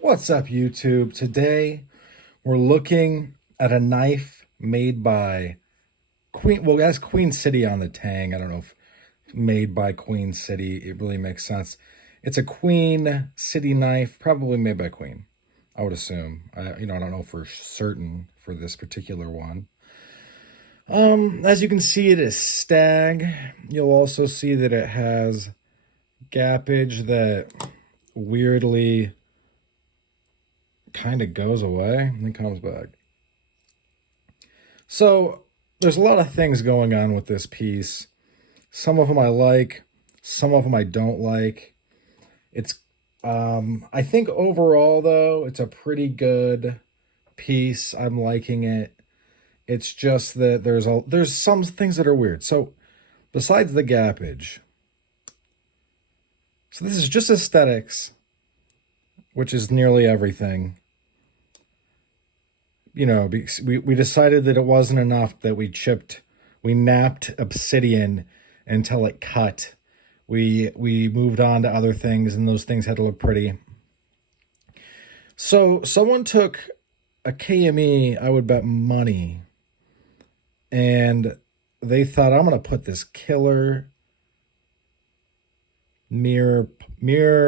What's up, YouTube? Today we're looking at a knife made by Queen. Well, it has Queen City on the tang. I don't know if made by Queen City. It really makes sense. It's a Queen City knife, probably made by Queen. I would assume. I don't know for certain for this particular one. As you can see, it is stag. You'll also see that it has gappage that weirdly kind of goes away and then comes back. So there's a lot of things going on with this piece. Some of them I like, some of them I don't like. It's I think overall though, it's a pretty good piece. I'm liking it. It's just that there's some things that are weird. So besides the gappage, so this is just aesthetics, which is nearly everything. We decided that it wasn't enough that we napped obsidian until it cut. We moved on to other things, and those things had to look pretty. So someone took a KME, I would bet money, and they thought, I'm gonna put this killer mirror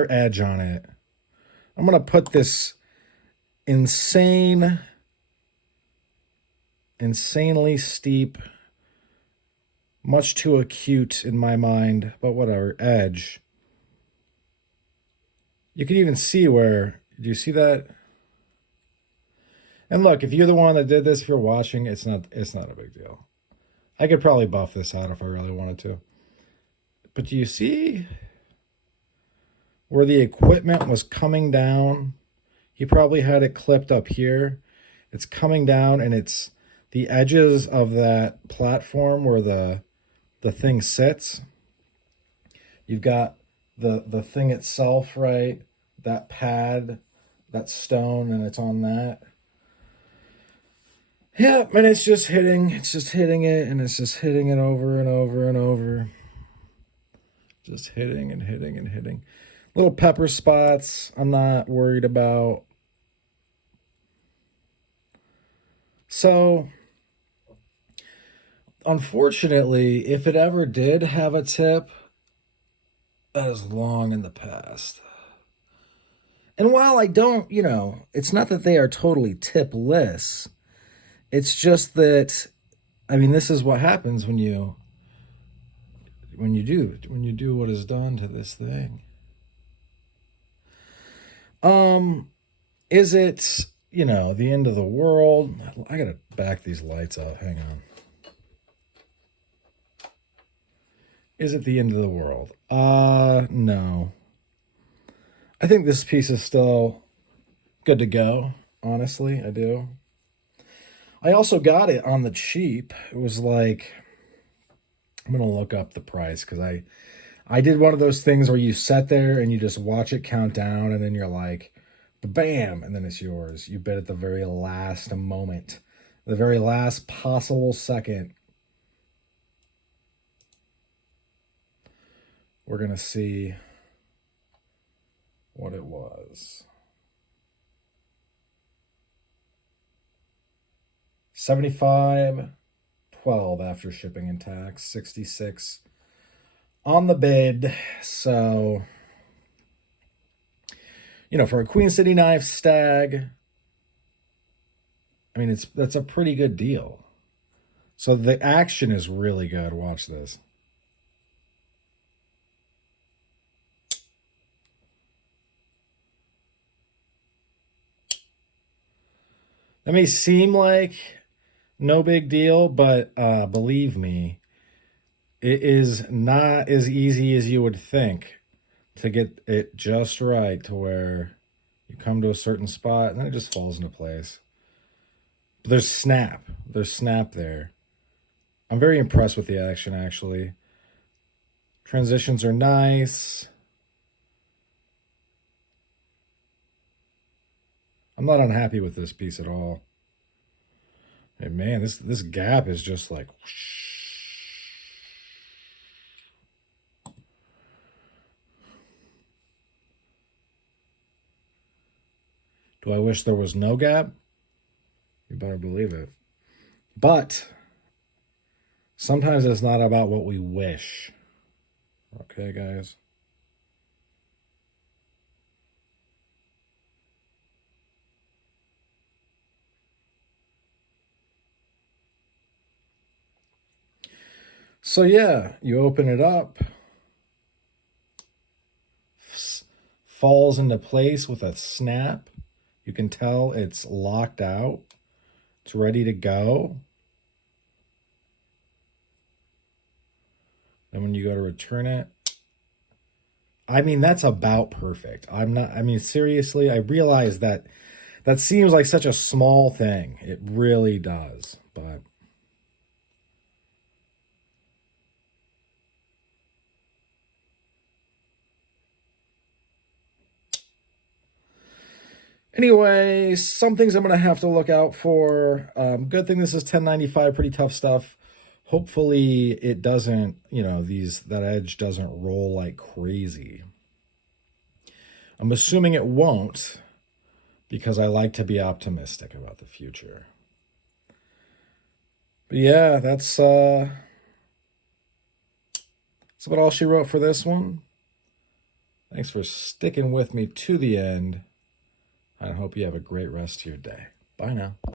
edge on it. I'm gonna put this insanely steep, much too acute in my mind, but whatever, edge. You can even see where, do you see that? And look, if you're the one that did this, if you're watching, it's not a big deal. I could probably buff this out if I really wanted to. But do you see where the equipment was coming down? He probably had it clipped up here. It's coming down, and it's the edges of that platform where the thing sits. You've got the thing itself, right? That pad, that stone, and it's on that. Yeah, and it's just hitting it, and it's just hitting it over and over and over. Just hitting and hitting and hitting. Little pepper spots, I'm not worried about. So, unfortunately, if it ever did have a tip, that is long in the past. And while I don't, it's not that they are totally tipless. It's just that, I mean, this is what happens when you do what is done to this thing. Is it, the end of the world? I gotta back these lights up. Hang on. Is it the end of the world? No. I think this piece is still good to go. Honestly, I do. I also got it on the cheap. It was like, I'm gonna look up the price because I did one of those things where you sit there and you just watch it count down, and then you're like, bam, and then it's yours. You bid at the very last moment, the very last possible second. We're gonna see what it was. 75.12 after shipping and tax, 66 on the bid. So, for a Queen City knife stag, I mean, that's a pretty good deal. So the action is really good. Watch this. That may seem like no big deal, but believe me, it is not as easy as you would think to get it just right to where you come to a certain spot and then it just falls into place. But there's snap. There's snap there. I'm very impressed with the action, actually. Transitions are nice. I'm not unhappy with this piece at all. Hey, man, this gap is just like whoosh. Do I wish there was no gap? You better believe it. But sometimes it's not about what we wish. Okay, guys? So yeah, you open it up, falls into place with a snap. You can tell it's locked out. It's ready to go. And when you go to return it, I mean, that's about perfect. I mean, seriously, I realize that that seems like such a small thing. It really does. But anyway, some things I'm going to have to look out for. Good thing this is 1095, pretty tough stuff. Hopefully it doesn't, that edge doesn't roll like crazy. I'm assuming it won't because I like to be optimistic about the future. But yeah, that's about all she wrote for this one. Thanks for sticking with me to the end. I hope you have a great rest of your day. Bye now.